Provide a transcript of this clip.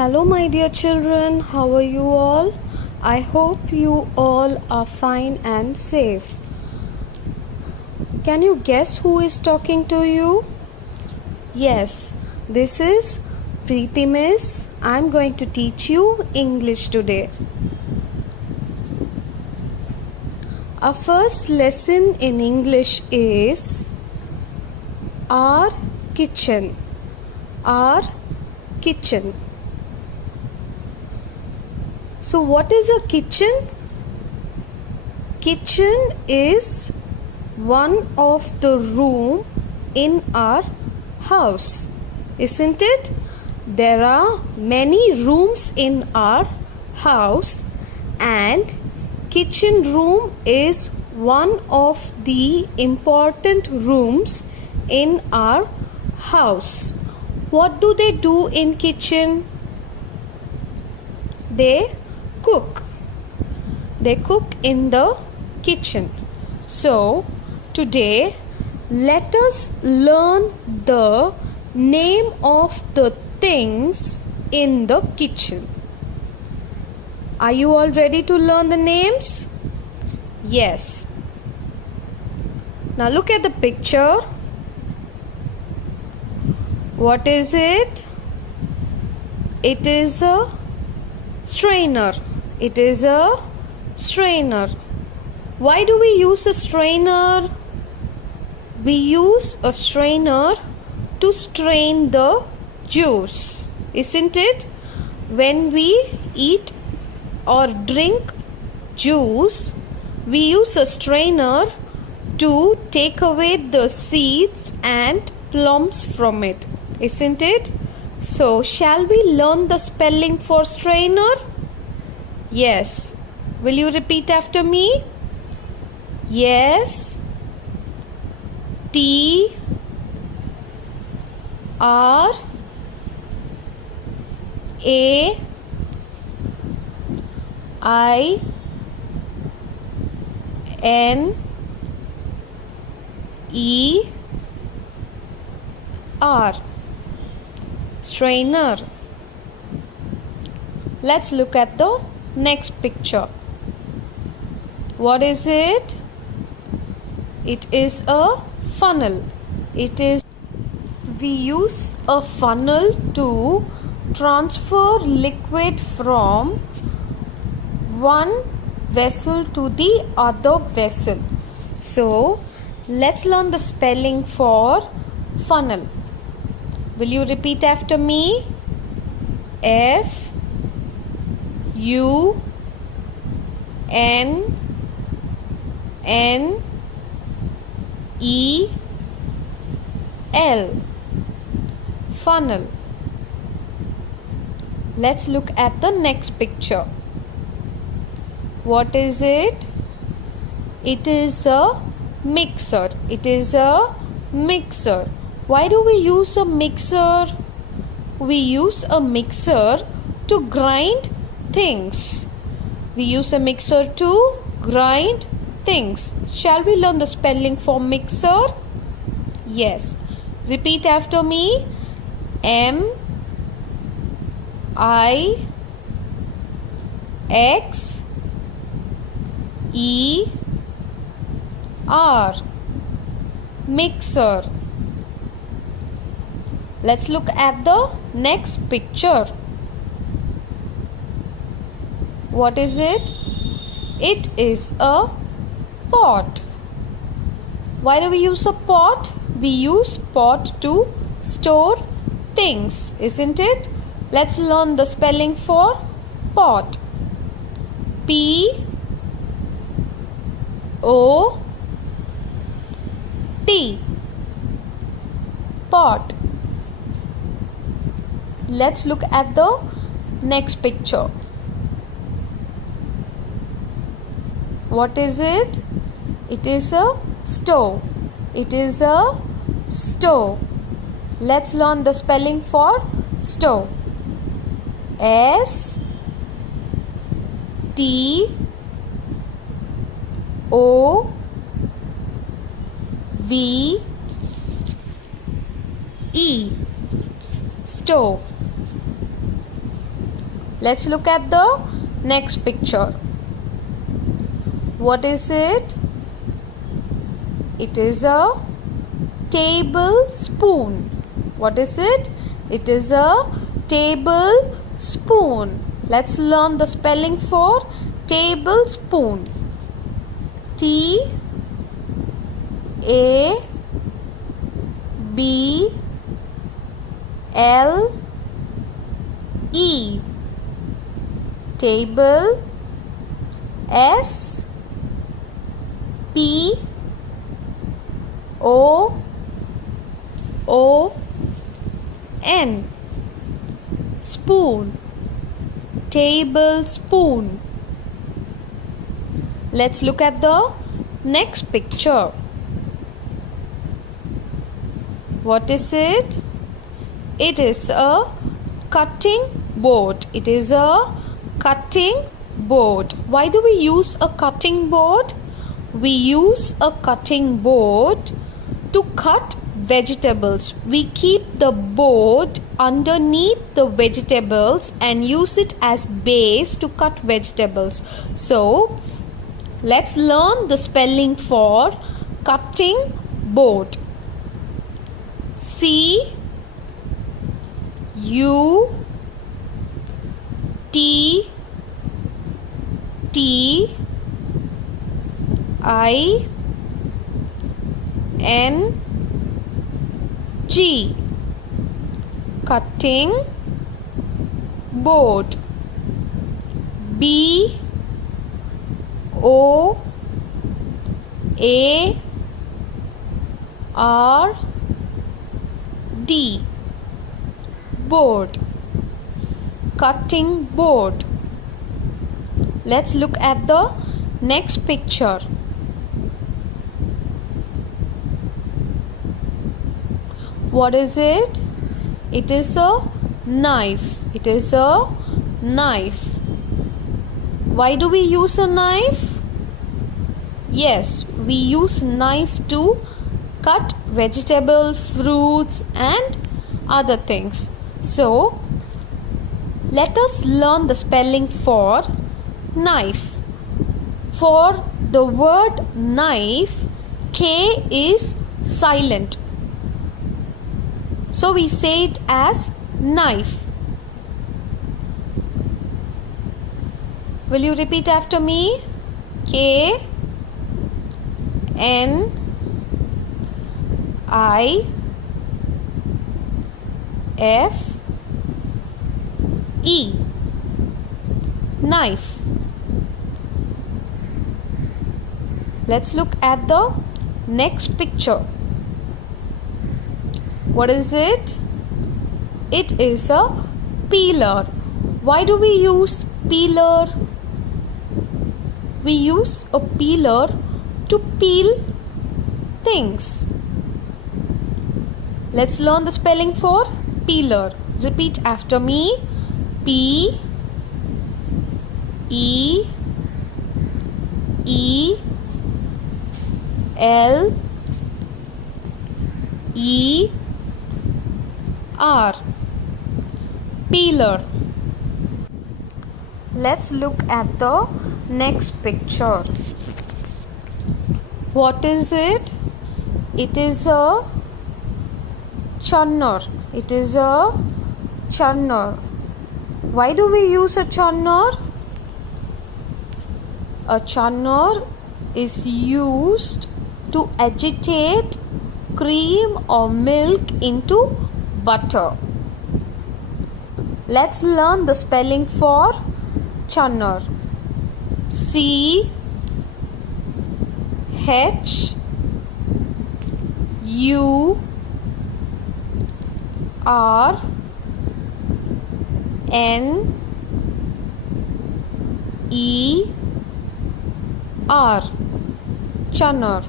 Hello, my dear children. How are you all? I hope you all are fine and safe. Can you guess who is talking to you? Yes, this is Preeti Miss. I'm going to teach you English today. Our first lesson in English is our kitchen. Our kitchen. So what is a kitchen? Kitchen is one of the room in our house, isn't it? There are many rooms in our house and kitchen room is one of the important rooms in our house. What do they do in kitchen? They cook. They cook in the kitchen. So today let us learn the name of the things in the kitchen. Are you all ready to learn the names? Yes. Now look at the picture. What is it? It is a strainer. It is a strainer. Why do we use a strainer? We use a strainer to strain the juice, isn't it? When we eat or drink juice, we use a strainer to take away the seeds and plums from it, isn't it? So, shall we learn the spelling for strainer? Yes. Will you repeat after me? Yes. T R A I N E R. Strainer. Let's look at the next picture. What is it? It is a funnel. We use a funnel to transfer liquid from one vessel to the other vessel. So let's learn the spelling for funnel. Will you repeat after me? F U N N E L. Funnel. Let's look at the next picture. What is it? It is a mixer. It is a mixer. Why do we use a mixer? We use a mixer to grind things. We use a mixer to grind things. Shall we learn the spelling for mixer? Yes. Repeat after me. M I X E R. Mixer. Let's look at the next picture. What is it? It is a pot. Why do we use a pot? We use pot to store things, isn't it? Let's learn the spelling for pot. P O T. Pot. Let's look at the next picture. What is it? It is a stove. It is a stove. Let's learn the spelling for stove. S T O V E. Stove. Let's look at the next picture. What is it? It is a tablespoon. What is it? It is a tablespoon. Let's learn the spelling for tablespoon. T A B L E. Table. S P O O N. Spoon. Tablespoon. Let's look at the next picture. What is it? It is a cutting board. It is a cutting board. Why do we use a cutting board? We use a cutting board to cut vegetables. We keep the board underneath the vegetables and use it as base to cut vegetables. So, let's learn the spelling for cutting board. C U T T I N G. Cutting board. B O A R D. Board. Cutting board. Let's look at the next picture. What is it? It is a knife. It is a knife. Why do we use a knife? Yes, we use knife to cut vegetable, fruits and other things. So, let us learn the spelling for knife. For the word knife, K is silent. So we say it as knife. Will you repeat after me? K N I F E. Knife. Let's look at the next picture. What is it? It is a peeler. Why do we use peeler? We use a peeler to peel things. Let's learn the spelling for peeler. Repeat after me. P E E L E R. Peeler. Let's look at the next picture. What is it? It is a churner. It is a churner. Why do we use a churner? A churner is used to agitate cream or milk into butter. Let's learn the spelling for churner. C H U R N E R. Churner.